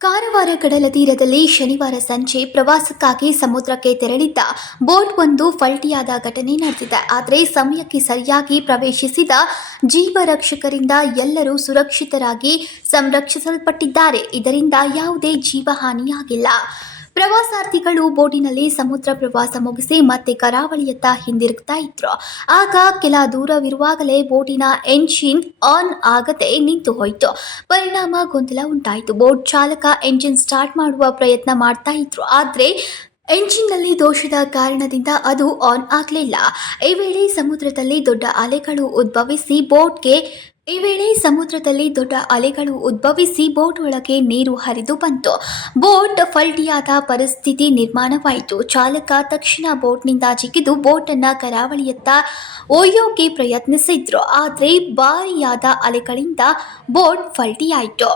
ಕಾರವಾರ ಕಡಲ ತೀರದಲ್ಲಿ ಶನಿವಾರ ಸಂಜೆ ಪ್ರವಾಸಕ್ಕಾಗಿ ಸಮುದ್ರಕ್ಕೆ ತೆರಳಿದ್ದ ಬೋಟ್ ಒಂದು ಫಲ್ಟಿಯಾದ ಘಟನೆ ನಡೆದಿದೆ. ಆದರೆ ಸಮಯಕ್ಕೆ ಸರಿಯಾಗಿ ಪ್ರವೇಶಿಸಿದ ಜೀವ ರಕ್ಷಕರಿಂದ ಎಲ್ಲರೂ ಸುರಕ್ಷಿತರಾಗಿ ಸಂರಕ್ಷಿಸಲ್ಪಟ್ಟಿದ್ದಾರೆ. ಇದರಿಂದ ಯಾವುದೇ ಜೀವಹಾನಿಯಾಗಿಲ್ಲ. ಪ್ರವಾಸಾರ್ಥಿಗಳು ಬೋಟಿನಲ್ಲಿ ಸಮುದ್ರ ಪ್ರವಾಸ ಮುಗಿಸಿ ಮತ್ತೆ ಕರಾವಳಿಯತ್ತ ಹಿಂದಿರುಗ್ತಾ ಇದ್ರು. ಆಗ ಕೆಲ ದೂರವಿರುವಾಗಲೇ ಬೋಟಿನ ಎಂಜಿನ್ ಆನ್ ಆಗದೆ ನಿಂತು ಹೋಯಿತು. ಪರಿಣಾಮ ಗೊಂದಲ ಉಂಟಾಯಿತು. ಬೋಟ್ ಚಾಲಕ ಎಂಜಿನ್ ಸ್ಟಾರ್ಟ್ ಮಾಡುವ ಪ್ರಯತ್ನ ಮಾಡ್ತಾ ಇದ್ರು. ಆದರೆ ಎಂಜಿನ್ನಲ್ಲಿ ದೋಷದ ಕಾರಣದಿಂದ ಅದು ಆನ್ ಆಗಲಿಲ್ಲ. ಈ ವೇಳೆ ಸಮುದ್ರದಲ್ಲಿ ದೊಡ್ಡ ಅಲೆಗಳು ಉದ್ಭವಿಸಿ ಬೋಟ್ಗೆ ಈ ವೇಳೆ ಸಮುದ್ರದಲ್ಲಿ ದೊಡ್ಡ ಅಲೆಗಳು ಉದ್ಭವಿಸಿ ಬೋಟ್ ಒಳಗೆ ನೀರು ಹರಿದು ಬಂತು. ಬೋಟ್ ಫಲ್ಟಿಯಾದ ಪರಿಸ್ಥಿತಿ ನಿರ್ಮಾಣವಾಯಿತು. ಚಾಲಕ ತಕ್ಷಣ ಬೋಟ್ನಿಂದ ಜಿಗಿದು ಬೋಟನ್ನು ಕರಾವಳಿಯತ್ತ ಒಯ್ಯೋಕೆ ಪ್ರಯತ್ನಿಸಿದ್ರು. ಆದರೆ ಭಾರಿಯಾದ ಅಲೆಗಳಿಂದ ಬೋಟ್ ಫಲ್ಟಿಯಾಯಿತು.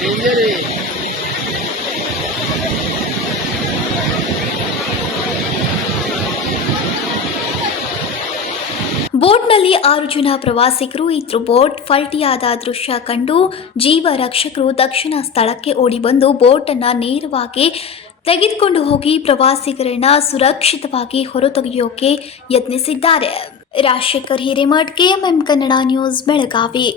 डेंजर है ಬೋಟ್ನಲ್ಲಿ ಆರು ಜನ ಪ್ರವಾಸಿಗರು ಇದ್ರು ಬೋಟ್ ಫಲ್ಟಿಯಾದ ದೃಶ್ಯ ಕಂಡು ಜೀವ ರಕ್ಷಕರು ತಕ್ಷಣ ಸ್ಥಳಕ್ಕೆ ಓಡಿ ಬಂದು ಬೋಟನ್ನು ನೇರವಾಗಿ ತೆಗೆದುಕೊಂಡು ಹೋಗಿ ಪ್ರವಾಸಿಗರನ್ನ ಸುರಕ್ಷಿತವಾಗಿ ಹೊರತೆಗೆಯೋಕೆ ಯತ್ನಿಸಿದ್ದಾರೆ. Rajashekhar Hiremath, KMM Kannada news, Belagavi.